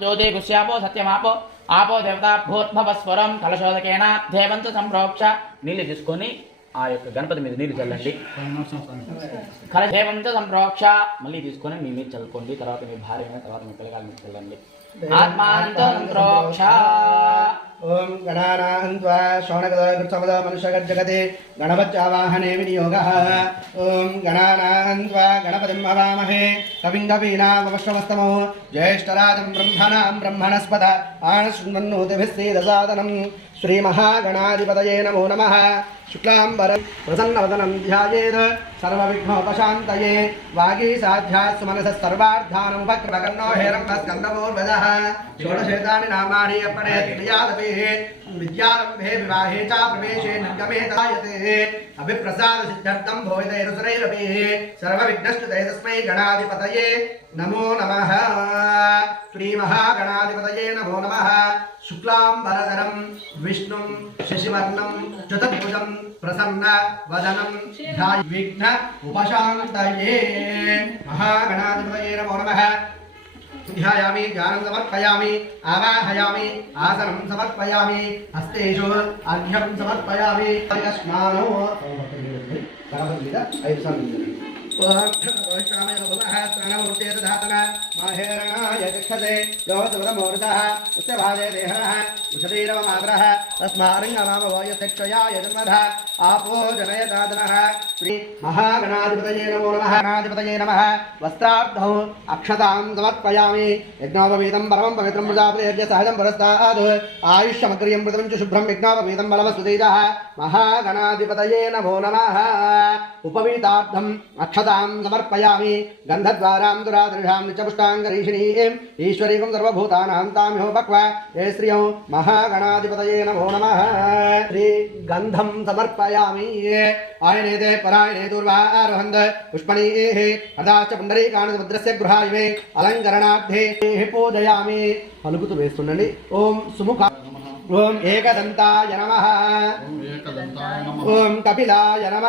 జ్యోతిగుష్యాపో సత్యమాపో ఆపో దేవత భూర్భవస్వరం కలశోదకేన దేవంతు సంప్రోక్ష. నీళ్ళు తీసుకొని ఆ యొక్క గణపతి మీద నీళ్ళు చల్లండి. కల దేవంతు సంప్రోక్ష. మళ్ళీ తీసుకొని మీ మీద చల్లుకోండి. తర్వాత మీ భార్య తర్వాత మీ పిల్లగాల మీద చల్లండి. ఆత్మానంతో సంప్రోక్ష. ఓం గణానాహంత్వా శ్రవణగదృతపద మనుషగజ్జగతే గణవచ్చావాహనే వినియోగ. ఓం గణానాహంత్వా గణపతిం హవామహే కవింగవీనామశ్రవస్తమో జ్యేష్ఠరాజం బ్రహ్మణాం బ్రహ్మణస్పద ఆశృణ్వన్నోతిభిశ్రీదసాదనం శ్రీమహాగణాధిపతయే నమో నమః. शुक्लाम्बरं प्रसन्नवदनं ध्यायेत् सर्वविघ्नोपशान्तये वागीसाध्यात् सुमनसः सर्वार्थानमुपक्रमकर्णो हेरम्भस्कन्दमोर्वदः षोडशेतानि नामानि విద్యారంభే వివాహే చ ప్రవేశే నంగమే దాయతే అభిప్రసాద సిద్ధార్థం భోజనైరసురైరపి సర్వ విఘ్నస్తు తస్మై గణాధిపతయే నమో నమ శ్రీ మహాగణాధిపతయే నమో నమ శుక్లాంబరధరం విష్ణుం శశివర్ణం చతుర్భుజం ప్రసన్న వదనం విఘ్న ఉపశాంతయే మహాగణాధిపతయే నమో నమ ध्यायामि ज्ञानं समर्पयामि आवाहयामि आसनं समर्पयामि हस्तेषु अर्घ्यं समर्पयामि। स्नानो माहेरणाय ఉషదీరవమాగ్రహ తస్మారంగమామోయక్షయా యజన్మధ ఆపో జనయదాదన శ్రీ మహాగణాధిపతయే నమో నమ గణాధిపతయే నమ వస్త్రాబ్ధౌ అక్షతాం సమర్పయామి. యజ్ఞోపవీతం పరమం పవిత్రం ప్రజాపతిర్య సహజం పురస్తాద్ ఆయుష్యమగ్రియం మృతం చ శుభ్రం యజ్ఞోపవీతం బలవసుదీద మహాగణాధిపతయే నమో నమ. ఉపవీతార్థం అక్షతాం సమర్పయామి గంధద్వారాం దురాదృషాం నిచపుష్టాంగరీషిణీం ఈశ్వరీకం సర్వభూతానాం తామిహో పక్వ. ఏ శ్రియౌ మహాగణాధిపతయే నమో నమ. శ్రీ గంధం సమర్పయామి. ఆయనేదే పరాయణే దూర్వారోహంద పుష్పణీః. అదాశ్చ పుండరీకాణి భద్రస్య గృహాయువే అలంకరణార్థే పూజయామి. పలుకుతూ వేస్తుండండి. ఓం సుముఖ ఓం ఏకదంతాయ నమ ఓం కపిలాయ నమ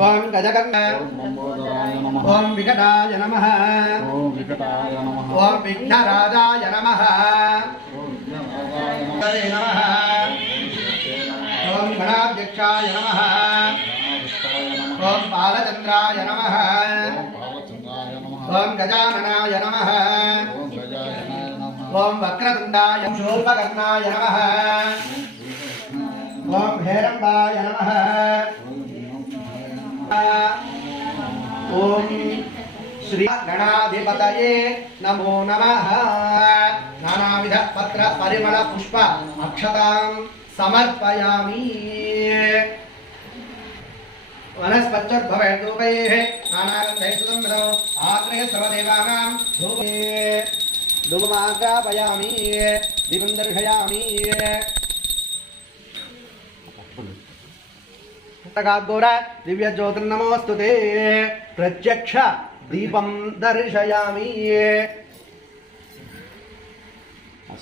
ఓం గజకర్ణ ఓం వికటాయ నమ ఓం విఘ్నరాజాయ నమ ఓం గణాధ్యక్షాయ నమ ఓం బాలచంద్రాయ నమః ఓం గజాననాయ నమ ओम वक्रतुंडाय नमः ओम शूर्पकर्णाय नमः। ओम भैरवाय नमः। ओम श्री गणाधिपतये नमो नमः। नानाविध पत्र परिमल पुष्प अक्षतां समर्पयामि। वनस्पत्युर्भवेर्दूपैः नानागन्धैः सुगन्धौ आग्रहे सर्वदेवानां धूपे। ధూమాగ్రాపయామి దీపం దర్శయామి పుస్తకాద్గోర దివ్య జ్యోతిర్నమోస్తు ప్రత్యక్ష దీపం దర్శయామి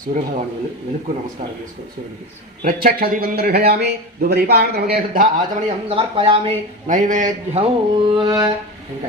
సూర్యభగవాన్ వెనుక్కు నమస్కారం చేసుకో సూర్యుడికి ప్రత్యక్ష దీపం దర్శయామి దుపదీపాన్ని శుద్ధ ఆచమనీయం సమర్పయామి నైవేద్యం. ఇంకా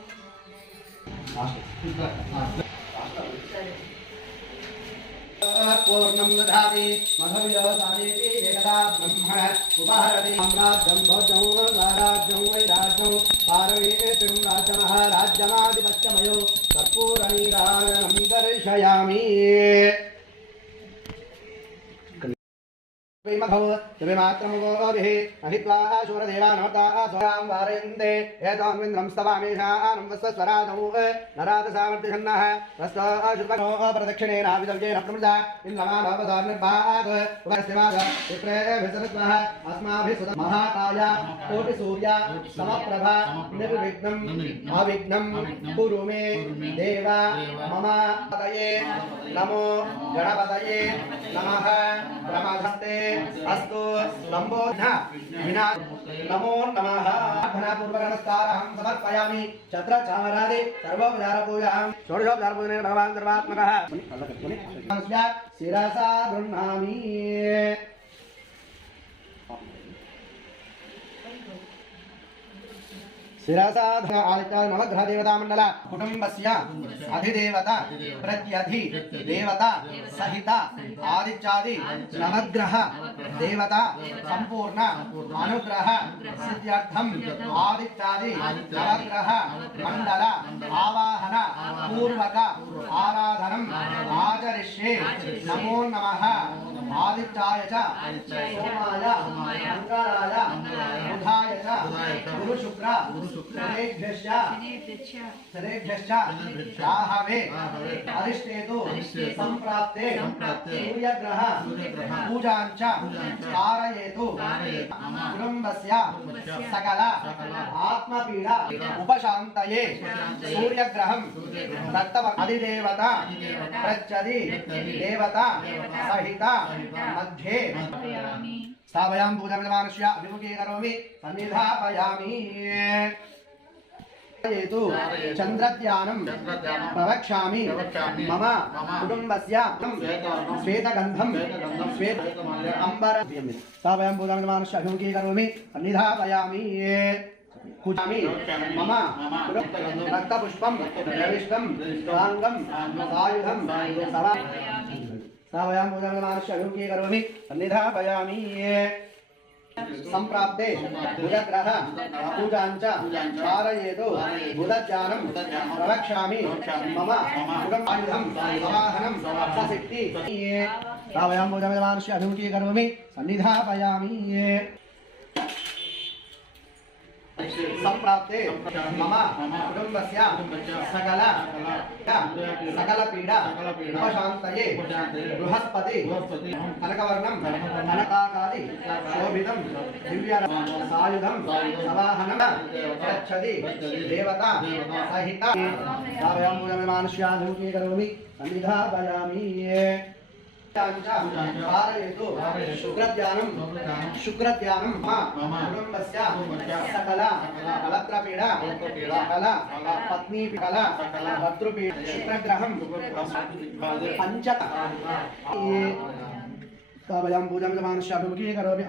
पूर्णं दधाति मधुर्योसानीति एकदा ब्रह्मण उपहरति साम्राज्यं भोजं राज्यमाधिपत्यमयो कर्पूरनीराजनं दर्शयामि। त्रमुगोभिः अहित्वा शूरदेवानवतासुरां वारयन्ते एतामिन्द्रं स्तवामीशानं वस्वराधौ नराजसामर्तिषन्नः तस्तो प्रदक्षिणेनाभिदव्येन प्रमृदा इन्द्रमानवसार्निर्भात् उपस्थिमाभिसरस्मः अस्माभिः सुत महाकाया कोटिसूर्या समप्रभा निर्विघ्नम् अविघ्नं कुरु मे देव मम पतये नमो गणपतये नमः प्रमधते अस्तु लम्बोध विना नमो नमः धनापूर्वकनमस्कारं समर्पयामि छत्रचामरादि सर्वोपचारपूजां षोडशोपचारपूजने भगवान् सर्वात्मकः नमस्य शिरसा गृह्णामि శిరసా ఆదిత్య నవగ్రహ దేవతా మండల కుటుంబస్య అధిదేవత ప్రత్యధి దేవత సహిత ఆదిత్యాది నవగ్రహ దేవత సంపూర్ణ అనుగ్రహ సిద్ధ్యర్థం ఆదిత్యాది నవగ్రహ మండల ఆవాహన పూర్వక ఆరాధనం ఆచరిష్యే నమో నమః आदित्याय च। सोमाय मङ्गलाय बुधाय च। गुरुशुक्र शनेभ्यश्च। शनेभ्यश्च। राहवे अरिष्टेतु। सम्प्राप्ते सूर्यग्रह। पूजां च कारयेतु। कुटुम्बस्य। सकल। आत्मपीडा। उपशान्तये। सूर्यग्रहं दत्तव अधिदेवता। प्रच्छदि देवता। सहिता। हाँ। मध्ये। स्थापयामि। पूजाविद्यमानस्य अभिमुखी करोमि सन्निधापयामि। तु चन्द्रध्यानं प्रवक्ष्यामि। मम कुटुम्बस्य श्वेतगन्धं श्वेत अम्बर स्थापयामि पूजाविद्यमानस्य अभिमुखी करोमि सन्निधापयामि। पूजामि। मम रक्तपुष्पं प्रविष्टं साङ्गं सायुधं। सवा सावयामुदमानुषलोके करोमि। निधापयामि सम्प्राप्ते बुधग्रह पूजाञ्च पारयेतु। बुधज्ञानं प्रवक्ष्यामि। मम आयुधं अभिमुखी सशक्ति। सावयामुदमानुष्य సంప్రాప్తే మమ కుటుంబస్య సకల సకల పీడ ఉపశాంతయే బృహస్పతి కనకవర్ణం కనకాకాది శోభితం దివ్య సాయుధం సవాహనం గచ్చది దేవత సహిత భావయామూలమిమానుష్యాధూకీకరోమి సన్నిధాపయామి शुक्रध्यानम् शुक्रध्यानम् मम कुटुम्बस्य सकला। कलत्रपीडा कला पत्नीपिकला भर्तृपीड शुक्रग्रहम् पञ्च वयं पूजां समानस्याभिमुखी करोमि